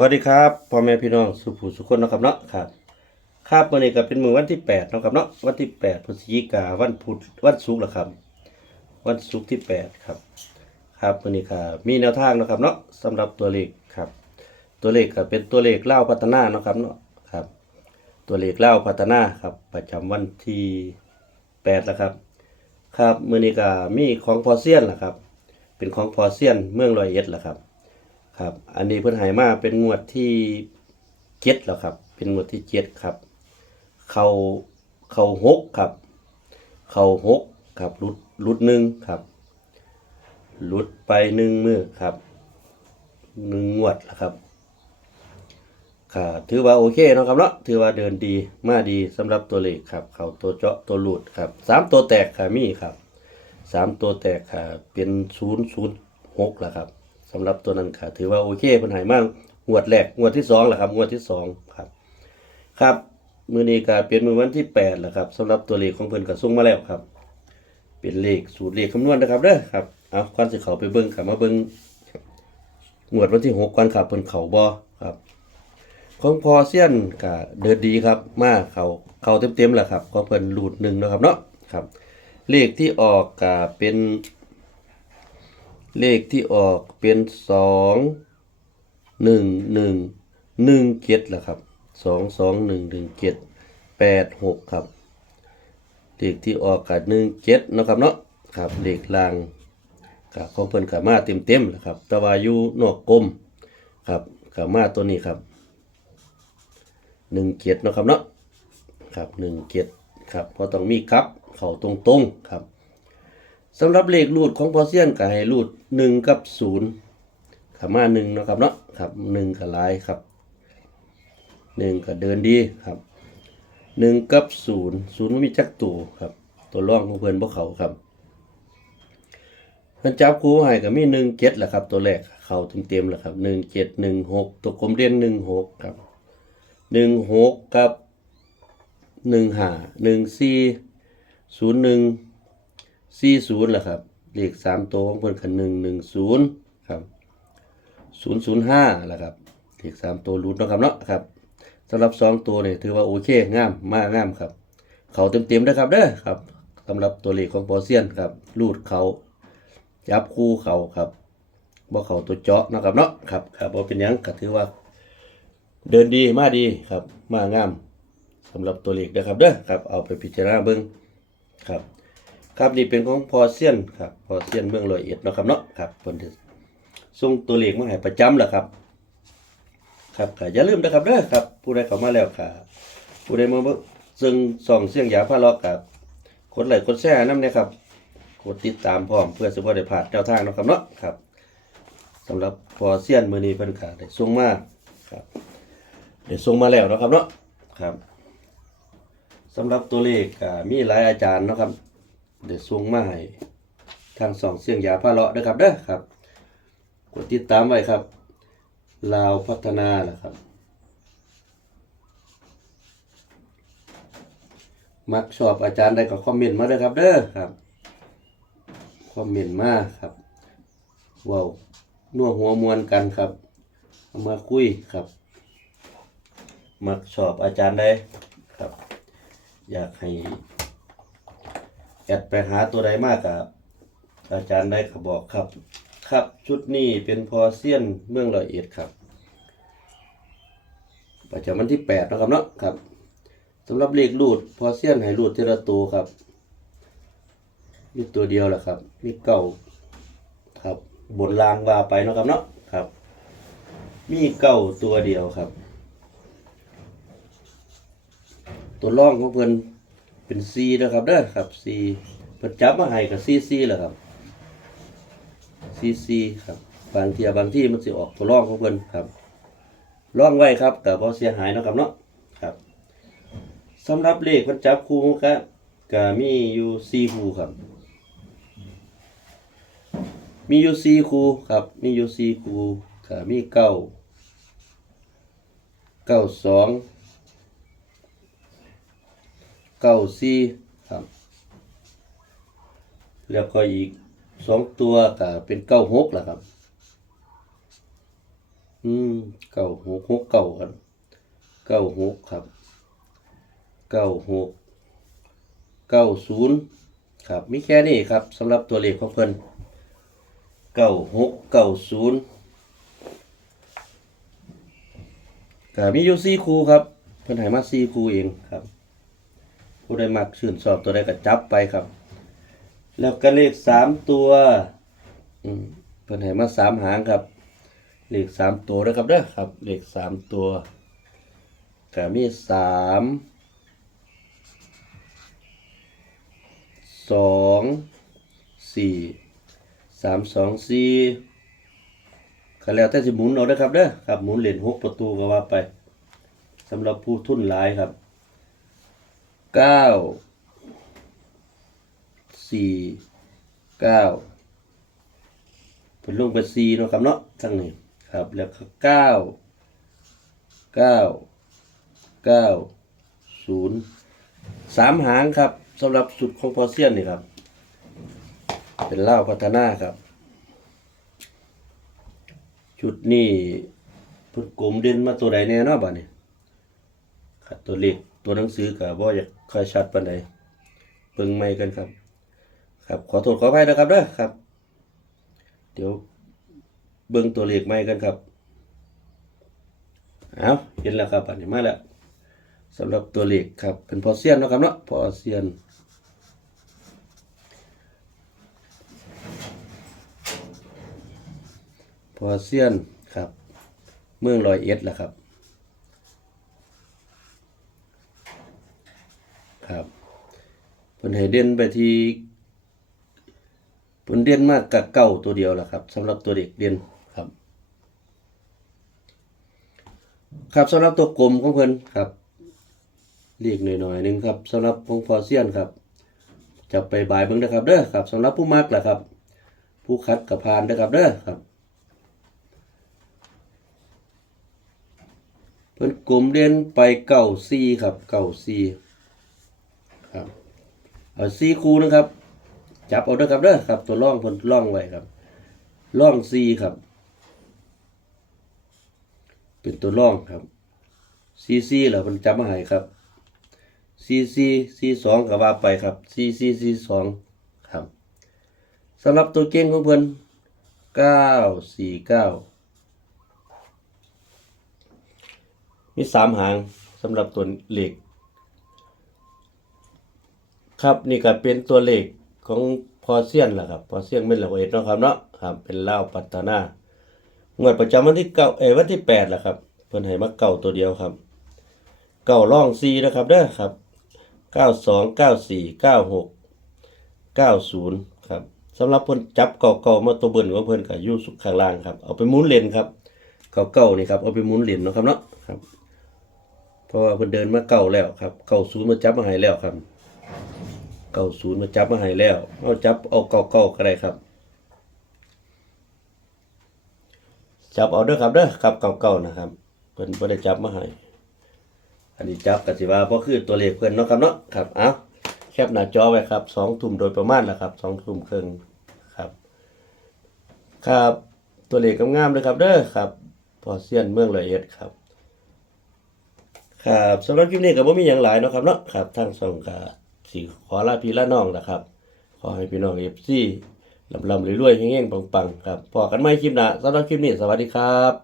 วัสดีครับพ่อแม่พี่น้องสุภูสุคนนะครับเนาะครับครับวันนี้ก็เป็นมือวันที่8เนะครับเนาะวันที่8พฤศจิกาวันพุธวันศุกร์ละครับ วันศุกร์ที่8ครับ ครับวันนี้ก็มีแนวทางนะครับเนาะสำหรับตัวเลขครับ ตัวเลขก็เป็นตัวเลขเล่าพัฒนาเนาะครับเนาะครับ ตัวเลขเล่าพัฒนาครับ ประจำวันที่8แล้วครับ ครับมือนี้ก็มีของพอเซียนละครับ เป็นของพอเซียนเมืองรอยเอ็ดละครับ ครับ อันนี้เพิ่นให้มาเป็นงวดที่เจ็ดแล้วครับ เป็นงวดที่เจ็ดครับ เขาเขาหกครับ เขาหกครับรุดรุดหนึ่งครับรุดไปหนึ่งมือครับหนึ่งงวดแล้วครับค่ะถือว่าโอเคเนาะครับเนาะถือว่าเดินดีมาดีสำหรับตัวเลขครับ เขาตัวเจาะตัวหลุดครับสามตัวแตกค่ะมีครับสามตัวแตกค่ะเป็นศูนย์ศูนย์หกแล้วครับ สำหรับตัวนั้นค่ะ ถือว่าโอเคเพิ่นหายมากงวดแรกงวดที่สองแหละครับงวดที่สองครับ ครับมือนี้ก็เป็นมือวันที่แปดแล้วครับสำหรับตัวเลขของเพิ่นก็ส่งมาแล้วครับ เป็นเลขสูตรเลขคำนวณนะครับเด้อครับเอาก่อนสิเขาไปเบิ่งครับมาเบิ่งงวดวันที่หกก่อนครับเพิ่นเขาบ่ครับของพอเซียนก็เดินดีครับ มาเขาเขาเต็มๆแล้วครับก็เพิ่นรูดหนึ่งนะครับเนาะครับ เลขที่ออกก็เป็น เลขที่ออกเป็นสองหนึ่งหนึ่งหนึ่งเจ็ดแหละครับสองสองหนึ่งหนึ่งเจ็ดแปดหกครับเลขที่ออกกับหนึ่งเจ็ดนะครับเนาะครับเลขลางกับของเพิ่นกับมาเต็มเต็มๆแหละครับตะวายุนอกกลมครับกับมาตัวนี้ครับหนึ่งเจ็ดนะครับเนาะครับหนึ่งเจ็ดครับพราะต้องมีครับ เข่าตรงๆครับ สำหรับเลขรูดของพอเซียนก็ให้รูดหนึ่งกับศูนย์ขามาหนึ่งเนาะครับเนาะครับหนึ่งกับลายครับหนึ่งก็เดินดีครับหนึ่งกับศูนย์ศูนย์ไมันมีจักตัวครับ ตัวร่องของเพื่อนพวกเขาครับเพื่อนจับคู่ให้ก็มีหนึ่งเจ็ดแหละครับ ตัวแรกเขาเต็มๆแหละครับหนึ่งเจ็ดหนึ่งหกตัวกลมเด่นหนึ่งหกครับหนึ่งหกกับหนึ่งห้าหนึ่งสี่ศูนย์หนึ่ง สี่ศูนย์แหละครับ เลขสามตัวของเพิ่นคันหนึ่งหนึ่งศูนย์ครับศูนย์ศูนย์ห้าแหละครับเลขสามตัวรูดนะครับเนาะครับสำหรับสองตัวเนี่ยถือว่าโอเคงามมากงามครับ เขาเต็มเต็มๆนะครับเด้อครับสำหรับตัวเลขของปอเซียนครับรูดเขายับคู่เขาครับบ่เขาตัวเจาะนะครับเนาะครับครับบ่เป็นยังก็ถือว่า เดินดีมาดีครับมางามสำหรับตัวเลขนะครับเด้อครับเอาไปพิจารณาเบิ่งครับ ครับนี่เป็นของพอเซียนครับพอเซียนเมืองร้อยเอ็ดนะครับเนาะครับเพิ่นส่งตัวเลขมาให้ประจำแหละครับครับก็อย่าลืมนะครับเด้อครับ ผู้ใดเข้ามาแล้วค่ะ ผู้ใดมาเบิ่งซึ่งส่องเสียงยาพาลาะกับกดไลค์กดแชร์นำนะครับกดติดตามพร้อมเพื่อสิบ่ได้พลาดแนวทางนะครับเนาะครับสำหรับพอเซียนมือนี้เพิ่นก็ได้ส่งมาครับได้ส่งมาแล้วนะครับเนาะครับสำหรับตัวเลขมีหลายอาจารย์นะครับ เดี๋ยวส่งมาให้ทางสองเสียงยาพาเลาะนะครับเด้อครับ กดติดตามไว้ครับ ลาวพัฒนาแหละครับ มักชอบอาจารย์ใดก็คอมเมนต์มาเด้ครับเด้อครับ คอมเมนต์มาครับว้าวนัวหัวมวนกันครับามาคุยครับ มักชอบอาจารย์ใดครับ อยากให้ แอดไปหาตัวใดมากกับอาจารย์ได้ก็บอกครับ ครับชุดนี้เป็นพอเซียนเมืองร้อยเอ็ดครับ ประจำวันที่แปดนะครับเนาะครับสำหรับเลขรูดพอเซียนให้รูดเทละตัวครับ มีตัวเดียวแหละครับ มีเก้าครับบนรางว่าไปนะครับเนาะครับ มีเก้าตัวเดียวครับ ตัวร่องของเพิ่อน เป็นซีนะครับเด้อครับซีเปิดจับมาให้กับซีซีแหละครับซีซีครับบางทีบางที่มันสิออกตัวร่องของเพิ่นครับร่องไว้ครับแต่พอเสียหายนะครับเนาะครับสำหรับเลขมันจับคู่ก็ก็มีอยู่ซีคู่ครับ มีอยู่ซีคู่ครับ มีอยู่ซีคู่ก็มีเก้าเก้าสอง เก้าสี่ครับ แล้วก็อีกสองตัวก็เป็นเก้าหกแหละครับ อืมเก้าหกหกเก้าครับเก้าหกครับเก้าหกเก้าศูนย์ครับมีแค่นี้ครับสำหรับตัวเลขของเพิ่นเก้าหกเก้าศูนย์ก็มีอยู่สี่คูครับเพิ่นให้มาสี่คูเองครับ ผู้ใดมักชื่นชอบตัวใดก็จับไปครับ แล้วก็เลขสามตัวอืมเพิ่นให้มาสามหางครับ เลขสามตัวนะครับเด้อครับ เลขสามตัวก็มีสามสองสี่สามสองสี่ก็แล้วแต่สิหมุนเอาเด้ครับเด้อครับหมุนเหรียญหกประตูก็ว่าไปสำหรับผู้ทุนหลายครับ เก้าสี่เก้าเป็นลงเป็นซีเนาะครับเนาะทั้งนี้ครับแล้วก็เก้าเก้าเก้าศูนย์สามหางครับสำหรับสุดของพอเซียนนี่ครับ เป็นเล่าพัฒนาครับ ชุดนี้พุ่นกลมเด่นมาตัวใดแน่นาะบ้านี้ครับตัวเลข ตัวหนังสือกับว่าอยากค่อยชัดปานใดเบิ่งไม่กันครับ ครับ ขอโทษขออภัยนะครับเด้อครับ เดี๋ยวเบิ่งตัวเลขใหม่กันครับเอาเห็นแล้วครับอันนี้มาแล้วสำหรับตัวเลขครับ เป็นพอเซียนนะครับเนาะพอเซียนพอเซียนครับ เมืองลอยเอ็ดแหละครับ ครับเป็นให้เด่นไปที่ผลเด่นมากกับเก้าตัวเดียวแหละครับสำหรับตัวเด็กเด่นครับ ครับสำหรับตัวกลมของเพิ่นครับเรียกหน่อยๆหนึงครับสำหรับของพอเซียนครับ จะไปบายเบิ่งนะครับเด้อครับสำหรับผู้มักแหละครับ ผู้คัดกับพานเด้อครับเด้อครับเพิ่นกลมเด่นไปเก้าซีครับเก้าซี ครับเอาซีคูนะครับ จับเอาเด้อครับเด้อครับ ตัวร่องพนร่องไว้ครับร่องซีครับ เป็นตัวร่องครับซีซีเหรอเพิ่นจับมาให้ครับซีซีซีสองก็ว่าไปครับซีซีซีสองครับสำหรับตัวเก่งของเพิ่อนเก้าสี่เก้ามีสามหางสำหรับตัวเหลข ครับนี่ก็เป็นตัวเลขของพอเซียนแหละครับพอเซียนเป็นละเอียดเนาะครับเนาะครับเป็นเล่าปัตตานางวดประจำวันที่เก้าเอวันที่แปดแหละครับเพิ่นให้มาเก่าตัวเดียวครับ เก่าร่องซีนะครับเด้อครับเก้าสองเก้าสี่เก้าหกเก้าศูนย์ครับสำหรับเพิ่นจับเก่าๆมาตัวเบิ่นของเพิ่นก็อยู่สุดข้างล่างครับเอาไปหมุนเลนครับเก่าๆนี่ครับเอาไปหมุนเลนเนาะครับเนาะครับ เพราะว่าเพิ่นเดินมาเก่าแล้วครับเก่าศูนย์มาจับมาให้แล้วครับ เก้าศูนย์มาจับมาให้แล้วเอาจับเอาเก้าเก้าก็ได้ครับ จับเอาเด้อครับเด้อครับเก้าเก้านะครับเพิ่นบ่ได้จับมาให้อันนี้จับกสิว่าบ่คือตัวเลขเพิ่นเนาะครับเนาะครับเอาแคปหน้าจอไว้ครับสองทุ่มโดยประมาณแล้วครับสองทุ่มครึ่งครับ ครับตัวเลขงามๆเลยครับเด้อครับ พอเซียนเมืองละเอียดครับ ครับสำหรับคลิปนี้ก็บ่มีหยังหลายเนาะครับเนาะครับทางช่องก็ สิขอลาพี่ลาน้องนะครับ ขอให้พี่น้องเอฟซีลำลำรวยๆเฮงๆปังๆครับพอกันใหม่คลิปหน้าสำหรับคลิปนี้สวัสดีครับ